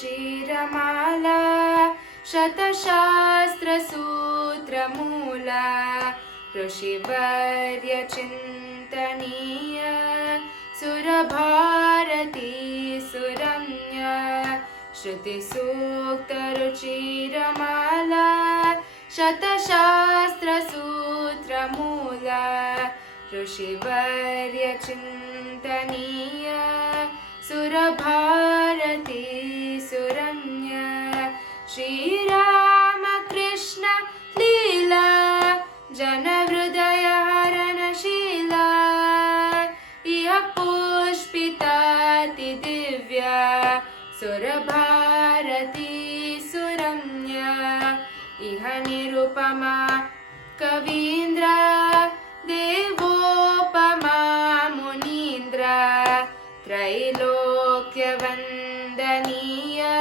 श्रुतिसूक्तरुचिरमाला शतशास्त्रसूत्रमूला ऋषिवर्यचिन्तनीय सुरभारती सुरम्या श्रुतिसूक्तरुचिरमाला शतशास्त्रसूत्रमूला ऋषिवर्यचिन्तनीय सुरभारती सुरम्या श्रीरामकृष्ण लीला जनहृदयहरणशीला इह पुष्पिताति दिव्या सुरभारती सुरम्या इह निरुपमा कवीन्द्रा देवोपमा मुनीन्द्रा त्रैलोक्यवन्दनीया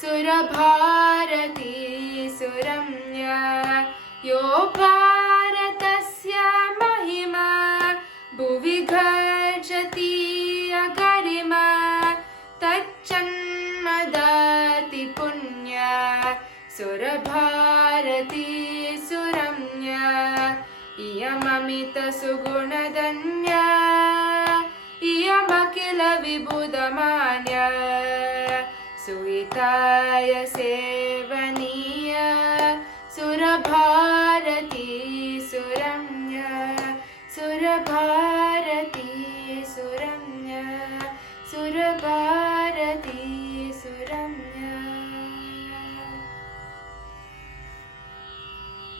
सुरभारती सुरम्या यो भारतस्य महिमा भुवि गर्जति अगरिमा तच्चन्मदाति पुण्या सुरभारती सुरम्या इयममितसुगुणधन्या इयमखिल विबुधमान्या सुहिताय से